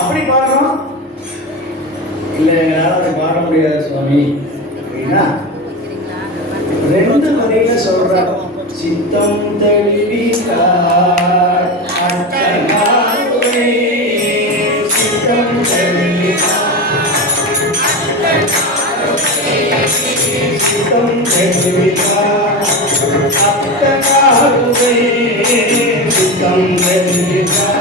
அப்படி பாடுறோம் இல்லை, எங்களால் அதை பாட முடியாது சுவாமி அப்படின்னா ரெண்டு வரையில சொல்ற சித்தம் தெளிவித்தார் சித்தம் சித்தம் தெளிவித்தார் அத்தனாருவே சித்தம் தெளிவித்தார்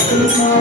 Thank you.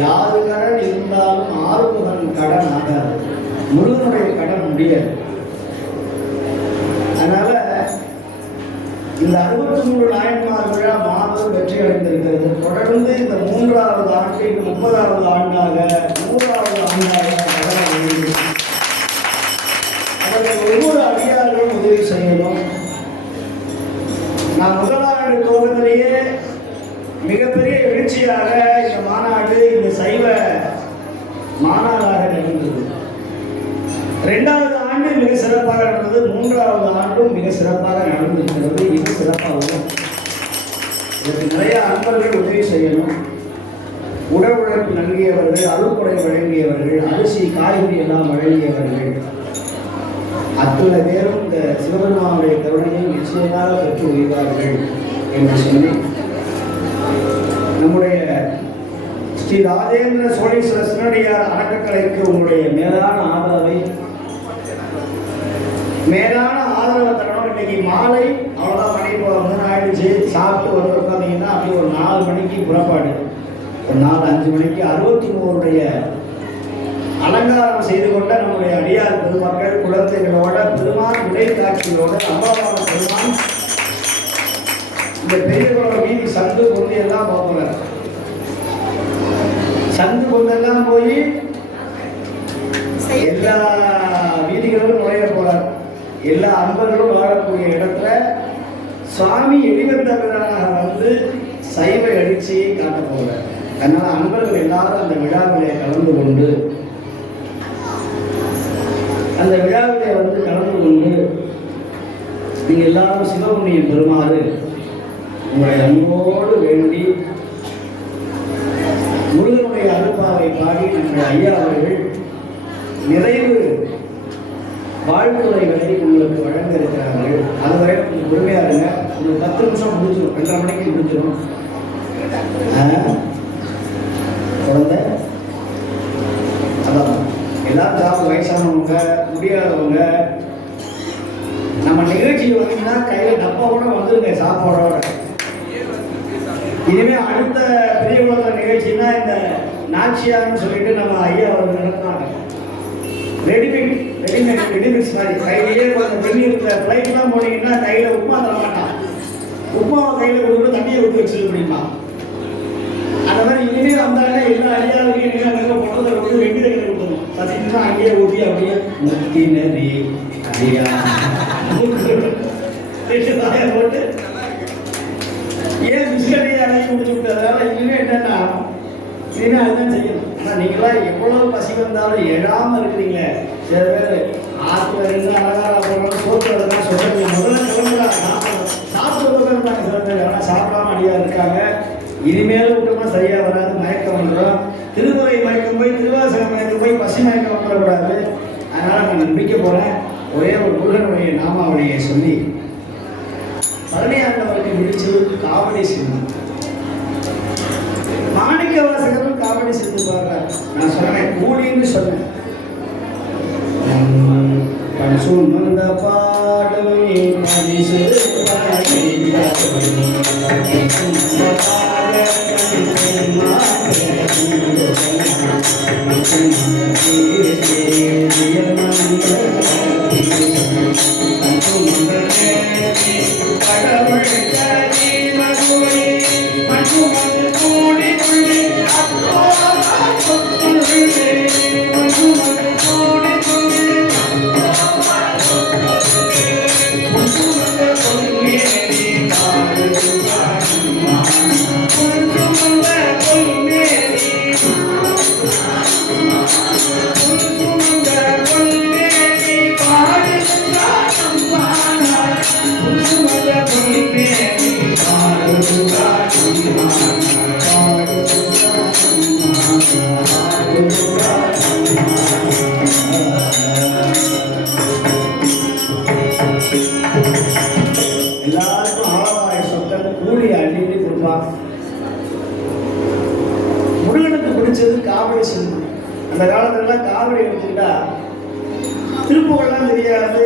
யாரு கடன் இருந்தாலும் ஆறுமுகன் கடன் ஆகாது, முருகனுடைய கடன் முடியாது. அதனால இந்த 63 நாயன்மார் விழா மாபெரும் வெற்றி அடைந்திருக்கிறது. தொடர்ந்து இந்த 3வது ஆண்டு, 30வது ஆண்டாக, 100வது ஆண்டாக அவர்கள் ஒவ்வொரு அடியார்களும் உதவி செய்யணும். நான் முதலாண்டு துவக்கத்திலேயே மிகப்பெரிய எழுச்சியாக இந்த மாநாடு, இந்த சைவ மாநாடாக நடந்தது. 2வது ஆண்டு மிக சிறப்பாக நடந்தது, 3வது ஆண்டும் மிக சிறப்பாக நடந்திருக்கிறது. இது சிறப்பாகவும் இதற்கு நிறைய அன்பர்கள் உதவி செய்யணும். உடல் உழைப்பு நல்கியவர்கள், அருள்கொடை வழங்கியவர்கள், அரிசி காய்கறி எல்லாம் வழங்கியவர்கள் அத்துணை பேரும் இந்த சிவபெருமானுடைய கருணையை நிச்சயமாக பெற்று உய்வார்கள் என்று சொல்லி, நம்முடைய ஸ்ரீ ராஜேந்திர சோழீஸ்வர சிவனடியார் அறக்கட்டளைக்கு உங்களுடைய மேலான ஆதரவை தரணும். இன்னைக்கு மாலை அவ்வளோதான், மணி 3 ஆயிடுச்சு. சாப்பிட்டு வந்து உட்காந்தீங்கன்னா அப்படி ஒரு 4 மணிக்கு புறப்பாடு, ஒரு 4-5 மணிக்கு 63 அலங்காரம் செய்து கொண்ட நம்முடைய அடியார் பெருமக்கள் குழந்தைகளோட, பெருமான் உடை காட்சிகளோட, அம்பாவான பெருமான் இந்த பெரியவரோட வீதி சந்து கொண்டு எல்லாம் போகல, சந்து கொண்டெல்லாம் போய் எல்லா வீதிகளும் நுழைய போறார். எல்லா அன்பர்களும் வாழக்கூடிய இடத்துல சுவாமி எளிவந்தவராக வந்து சைவ எழுச்சியை காட்ட போகிறார். அதனால அன்பர்கள் எல்லாரும் அந்த விழாவிலே கலந்து கொண்டு நீங்கள் எல்லாரும் சிவபுண்ணியம் பெறுமாறு உங்களை அன்போடு வேண்டி முருகனுடைய அருள்பாவை பாடி நம்முடைய ஐயா அவர்கள் நிறைவு வாழ்த்துறைகளை உங்களுக்கு வழங்க இருக்கிறார்கள். அதுவரை கொஞ்சம் பொறுமையாக இருங்க. ஒரு 10 நிமிஷம் முடிச்சிடும், 2:30 மணிக்கு முடிச்சிடும். குழந்தை அதான் எல்லாரும் ஜாப், வயசானவங்க, முடியாதவங்க, நம்ம நிகழ்ச்சியில் வந்தீங்கன்னா கையில் டப்பாவோட வந்துருங்க சாப்பாடோட. இனிமே அடுத்த பெரிய குழந்தை நிகழ்ச்சின்னா இந்த நாச்சியான்னு சொல்லிட்டு நம்ம ஐயா அவர்கள் நடத்துனாங்க. ரெடிமேட்ஸ் மாதிரி கையிலேயே கொஞ்சம் வெளியில் ஃப்ளைட்லாம் போனீங்கன்னா கையில் உப்புமா தர மாட்டான். உப்புமாவை கையில் கொடுத்து தண்ணியை ஊற்றி வச்சுக்க முடியுமா? அந்த மாதிரி இனிமேல் வந்தாலே எல்லா அடியாரையும் நீங்கள் போட்டதை வந்து வெட்டி கையில் கொடுக்கணும். சத்தியம்னா அங்கேயே ஊற்றி அப்படியே முத்தி நதி அடியா போட்டு ஏன் பிஸ்கட்டை அடையை முடிச்சு விட்டதால இனிமேல் என்னன்னா இனிமேல் அதுதான் செய்யணும். ஆனால் நீங்களாம் எவ்வளோ பசி வந்தாலும் எழாமல் இருக்கிறீங்களே. சில பேர் ஆற்றுல இருந்து அழகாக போகிறோம், சோற்று அதெல்லாம் சொல்லுங்க, முதல்ல கிளம்புறாங்க, சாப்பிட்டு இருந்தாங்க சில பேர். ஆனால் சாப்பிடாம அடியாக இருக்காங்க. இனிமேலும் விட்டோம்னா சரியாக வராது, மயக்கம் வந்துடும். திருமுறை மயக்கம் போய், திருவாசகம் மயக்கம் போய் பசி மயக்கம் வந்துடக்கூடாது. அதனால் நான் நம்பிக்கை போகிறேன். ஒரே ஒரு முருகனுடைய நாமாவளியை சொல்லி பழனியாண்டவருக்கு முடிச்சு காவடி செய்யணும். மாணிக்க வாசகரும் காவடி செய்து பாருங்க. நான் சொன்னேன் கூலின்னு சொன்னேன். சுமந்த பாடமே பரிசு எல்லாருக்கும் ஆவாய சொத்தல் கூலி அள்ளி கொடுப்பான். முருகனுக்கு பிடிச்சது காவடி சின்னம். அந்த காலத்துலலாம் காவடி எடுத்துக்கிட்டா திருப்புகள்லாம் தெரியாது,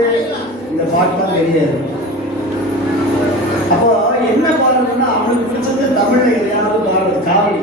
இந்த பாட்டுலாம் தெரியாது. அப்போ என்ன பாடணும்னா அவனுக்கு பிடிச்சது தமிழ்ல எதையாவது பாடுறது காவடி.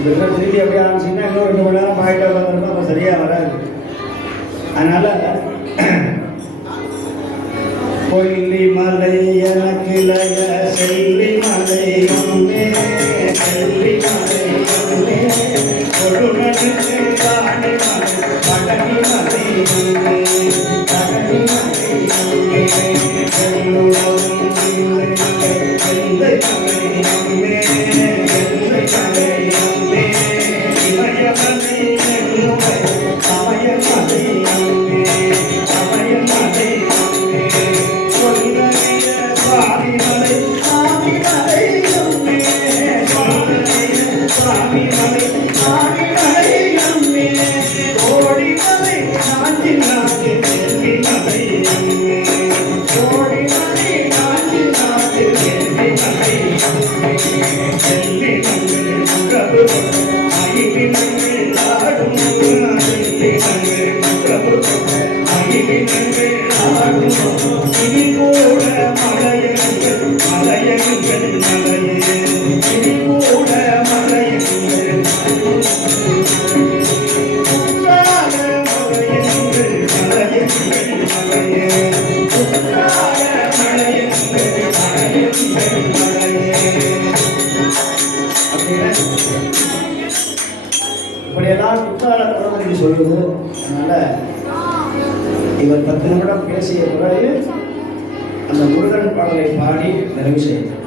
இதெல்லாம் திரும்பி எப்படி ஆரம்பிச்சிங்கன்னா இன்னும் 2 மணி நேரம் பாயிட்ட உட்காந்துருந்தா அப்போ சரியாக வராது. அதனால கொல்லி மலை எனக்கு லய செல்லி மலை அம்மே செல்லி மலை அம்மே கொழுமனுக்கு காணி மலை படகி மலை அம்மே படகி மலை அம்மே செல்லுடன் செல்லை மலை அம்மே செல்லை மலை அம்மே இமயமலை நெல்லுமை அமயமலை அம்மே அமயமலை அம்மே சொல்லைய சுவாமி மலை சாமி மலை அம்மே சொல்லைய சுவாமி மலை சாமி மலை அம்மே கோடி மலை நாஞ்சி நாட்டு செல்வி மலை அம்மே கோடி மலை நாஞ்சி நாட்டு செல்வி மலை அம்மே செல்வி மலை பிரபு ஐவி மலை ஆடும் செல்வி மலை பிரபு ஐவி மலை ஆடும் இனி கூட மலையங்கள் மலையங்கள் மலையே இனி கூட மலையங்கள் உற்றாத மலையங்கள் மலையங்கள் மலையே உற்றாத மலையங்கள் மலையங்கள் மலையே. அப்படின்னா இப்படியெல்லாம் குற்றால குழந்தைக்கு சொல்லுது. அதனால இவர் 10 நிமிடம் பேசிய பிறகு அந்த முருகன் பாடலை பாடி நிறைவு செய்தார்.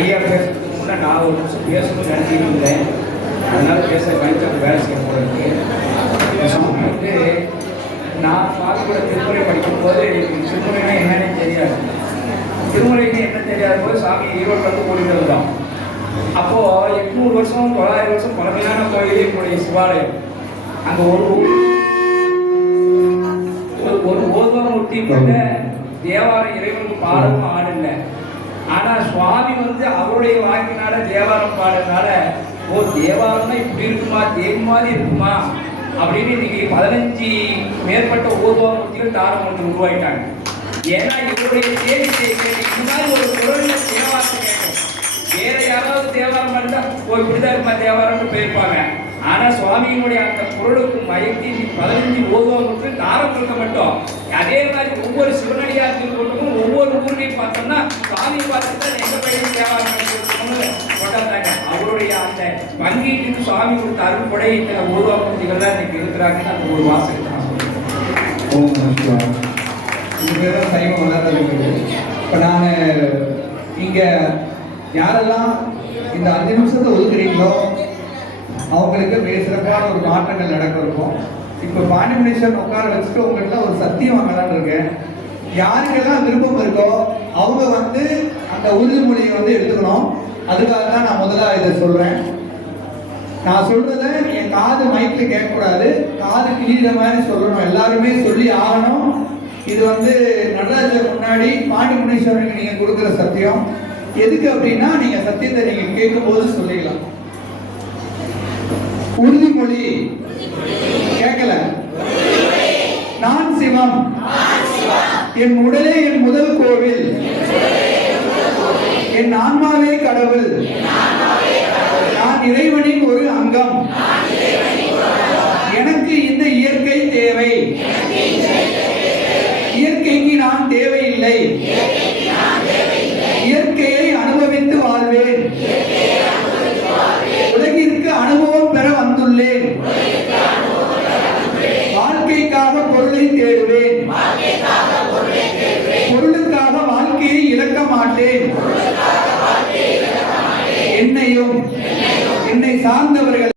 ஐயா பேசணும்னு நினைச்சிட்டு இருந்தேன். அதனால பேச கணிச்சு வேலை செய்ய போகிறதுக்கு சாமி வந்து நான் பாதிக்கூட திருமுறை படிக்கும்போது திருமுறைனா என்னன்னு தெரியாது. திருமுறைக்கு என்ன தெரியாத போது சாமி ஈரோட்டில் வந்து கூட்டிகிட்டு வந்தோம். அப்போது 800 வருஷம் 900 வருஷம் பழமையான கோயில் என்னுடைய சிவாலயம். அங்கே ஒரு ஓதுவமூர்த்தி கொண்ட தேவாரம் இறைவனுக்கு பாடவும் ஆடு இல்லை. ஆனால் சுவாமி வந்து அவருடைய வாக்கினால தேவாரம் பாடுறதுனால தேவாரம்னா இப்படி இருக்குமா தேவி மாதிரி இருக்குமா அப்படின்னு இன்னைக்கு 15 மேற்பட்ட ஓதுவமூர்த்திகள் தாரமூர்த்தி உருவாயிட்டாங்க. ஏன்னா இவருடைய தேவி இது மாதிரி ஒரு குரல்ல தேவாரத்தை கேட்கும். வேற யாராவது தேவாரம் பண்ணா இப்படிதான் இருக்குமா தேவாரம்னு போயிருப்பாங்க. ஆனா சுவாமியினுடைய அந்த குரலுக்கு மயக்கி 15 ஓதுவமூர்த்தி தாரம் கொடுக்க மாட்டோம். அதே மாதிரி ஒவ்வொரு சிவனடியார் திருக்கூட்டமும் ஒவ்வொரு ஊர்லையும் பார்த்தோம்னா சுவாமி பார்த்துட்டு எங்க பையன் தேவாரம் கொண்டாந்தாங்க. அவருடைய அந்த பங்கீட்டுக்கு சுவாமி கொடுத்த அருள் கொடை இத்தனை ஓதுவமூர்த்திகள்லாம் இன்னைக்கு இருக்கிறாங்கன்னு அந்த ஒரு வாசகத்தை நான் சொல்றேன். இது பேர் தான் சைவ வளர்றது. இப்போ நான் இங்கே யாரெல்லாம் இந்த 5 நிமிஷத்தை ஒதுக்குறீங்களோ அவங்களுக்கு மிக சிறப்பான ஒரு மாற்றங்கள் நடக்க இருக்கும். இப்போ பாண்டிமுனீஸ்வரன் உட்கார வச்சுட்டு உங்கள்கிட்ட ஒரு சத்தியம் வாங்கலான்னு இருக்கேன். யாருக்கெல்லாம் விருப்பம் இருக்கோ அவங்க வந்து அந்த உறுதிமொழியை வந்து எடுத்துக்கணும். அதுக்காக தான் நான் முதல்ல இதை சொல்கிறேன். நான் சொல்றத என் காது மைக்கில் கேட்கக்கூடாது, காது கிளியிற மாதிரி சொல்லணும், எல்லாருமே சொல்லி ஆகணும். இது வந்து நடராஜர் முன்னாடி பாண்டிமுனீஸ்வரனுக்கு நீங்க கொடுக்குற சத்தியம். எதுக்கு அப்படின்னா நீங்க சத்தியத்தை நீங்க கேட்கும் போது சொல்லிடலாம். உறுதிமொழி கேட்கல. நான் சிவம், என் உடலே என் முதல் கோவில், என் ஆன்மாவே கடவுள், நான் இறைவனின் ஒரு அங்கம், எனக்கு இந்த இயற்கை தேவை, இயற்கைக்கு நான் தேவையில்லை, இயற்கையை அனுபவித்து வாழ்வேன், உலகிற்கு அனுபவம் பெற வந்துள்ளேன், வாழ்க்கைக்காக பொருளை தேடுவேன், பொருளுக்காக வாழ்க்கையை இழக்க மாட்டேன், என்னையும் என்னை சார்ந்தவர்கள்